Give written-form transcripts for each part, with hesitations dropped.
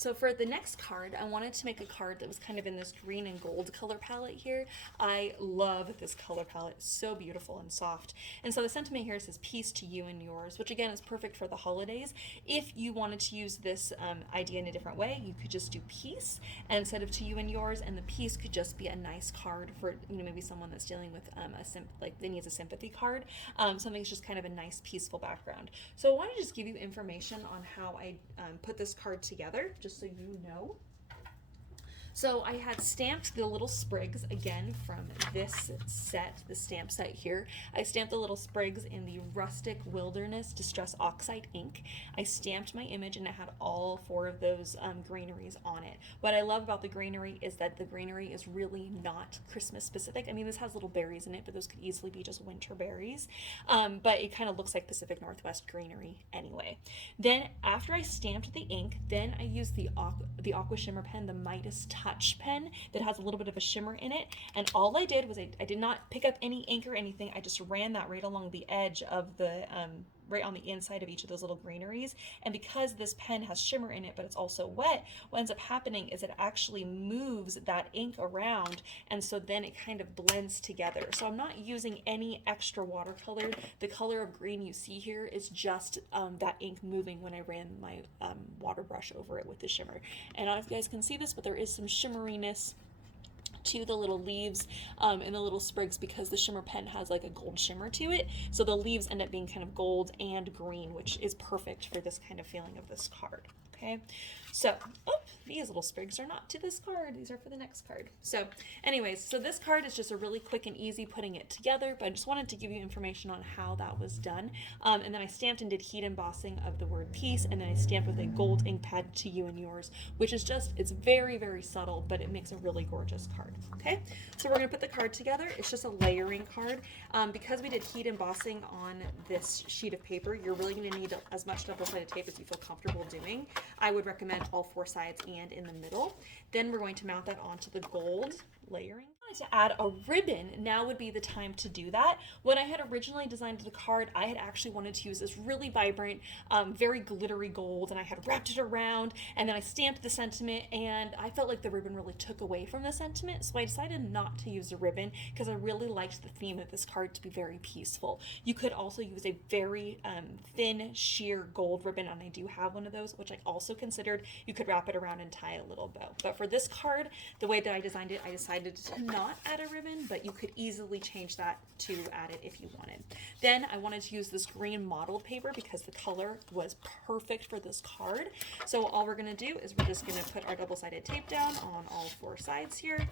so for the next card, I wanted to make a card that was kind of in this green and gold color palette here. I love this color palette. It's so beautiful and soft. And so the sentiment here says peace to you and yours, which again is perfect for the holidays. If you wanted to use this idea in a different way, you could just do peace and instead of to you and yours, and the peace could just be a nice card for, you know, maybe someone that's dealing with like they needs a sympathy card, something that's just kind of a nice peaceful background. So I want to just give you information on how I put this card together, just so you know. So I had stamped the little sprigs again from this set, the stamp set here. I stamped the little sprigs in the Rustic Wilderness Distress Oxide ink. I stamped my image and it had all 4 of those greeneries on it. What I love about the greenery is that the greenery is really not Christmas specific. I mean, this has little berries in it, but those could easily be just winter berries. But it kind of looks like Pacific Northwest greenery anyway. Then after I stamped the ink, then I used the Aqua Shimmer pen, the Midas Touch pen that has a little bit of a shimmer in it, and all I did was I did not pick up any ink or anything. I just ran that right along the edge of the right on the inside of each of those little greeneries. And because this pen has shimmer in it but it's also wet, what ends up happening is it actually moves that ink around, and so then it kind of blends together. So I'm not using any extra watercolor. The color of green you see here is just that ink moving when I ran my water brush over it with the shimmer. And I don't know if you guys can see this, but there is some shimmeriness to the little leaves and the little sprigs because the shimmer pen has like a gold shimmer to it. So the leaves end up being kind of gold and green, which is perfect for this kind of feeling of this card. Okay, so these little sprigs are not to this card. These are for the next card. So anyways, so this card is just a really quick and easy putting it together, but I just wanted to give you information on how that was done. And then I stamped and did heat embossing of the word peace, and then I stamped with a gold ink pad to you and yours, which is just, it's very, very subtle, but it makes a really gorgeous card. Okay, so we're gonna put the card together. It's just a layering card. Because we did heat embossing on this sheet of paper, you're really gonna need as much double-sided tape as you feel comfortable doing. I would recommend all 4 sides and in the middle. Then we're going to mount that onto the gold layering. To add a ribbon, now would be the time to do that. When I had originally designed the card, I had actually wanted to use this really vibrant, very glittery gold, and I had wrapped it around, and then I stamped the sentiment, and I felt like the ribbon really took away from the sentiment, so I decided not to use a ribbon because I really liked the theme of this card to be very peaceful. You could also use a very thin, sheer gold ribbon, and I do have one of those, which I also considered. You could wrap it around and tie a little bow. But for this card, the way that I designed it, I decided to not add a ribbon, but you could easily change that to add it if you wanted. Then I wanted to use this green mottled paper because the color was perfect for this card. So all we're going to do is we're just going to put our double-sided tape down on all 4 sides here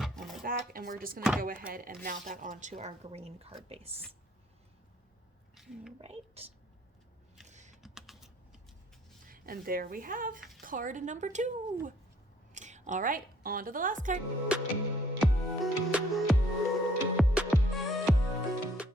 on the back, and we're just going to go ahead and mount that onto our green card base. All right. And there we have card number 2. All right, on to the last card.